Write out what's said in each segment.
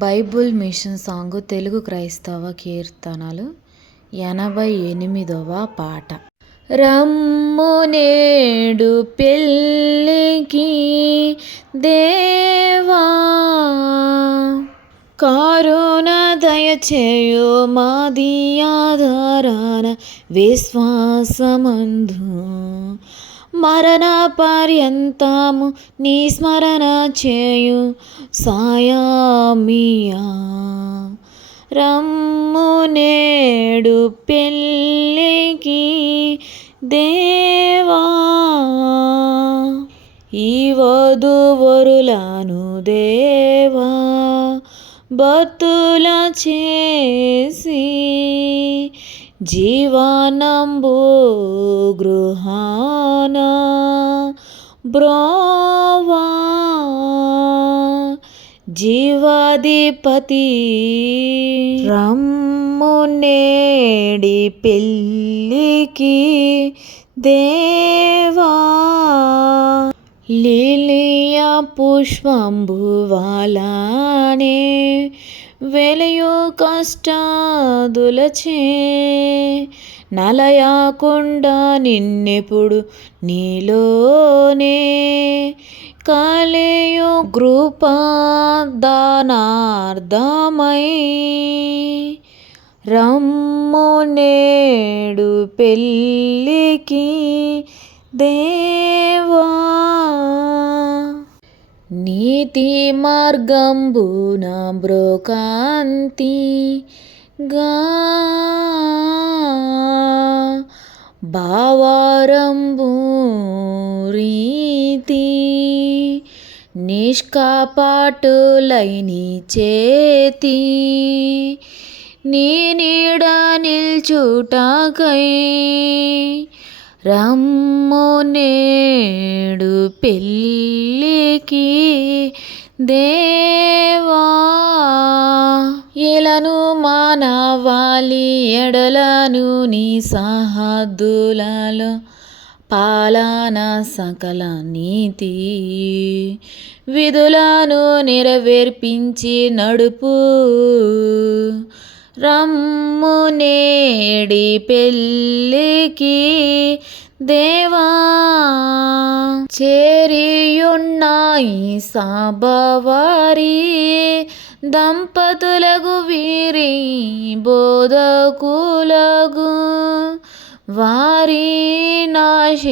Bible machine song Telugu క్రైస్తవ కీర్తనలు 88వ పాట. రమ్ము నేడు పెళ్ళికి దేవా, కరుణ దయచేయు మాది ఆధారాన విశ్వాసమందు, మరణ పర్యంతము నీ స్మరణ చేయు సాయమియా. రమ్ము నేడు పెళ్ళికి దేవా, ఈ వధూవరులను దేవా భక్తుల చేసి, జీవనంబు గృహాన బ్రోవా. జీవాధిపతి రమ్ము నేడి పెళ్ళికి దేవా, లీలియా పుష్పంబు వాలానే వెలయు కష్టాదులచే, నలయకుండా నిన్నెప్పుడు నీలోనే కలియు కృపాదానార్థమై. రమ్ము నేడు పెళ్ళికి దేవా, నీతి మార్గంబున బ్రోకాంతిగా, భావారంబు రీతి నిష్కాపాటులైని చేతి, నీ నీడ నిల్చుటకై. రమ్ము నేడు పెళ్ళికి దేవా, ఎలను మానవాళి ఎడలను నీ సహద్దులలో పాలన సకల నీతి విధులను నెరవేర్పించి నడుపు. రమ్ము నేడి పెళ్ళికి దేవా, చేరియున్నాయి సభవారి దంపతులకు వీరి బోధకులకు, వారి నాశీర్వదింపును.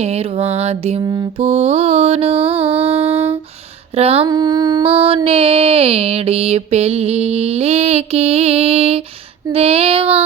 రమ్ము నేడి పెళ్ళికి దేవా.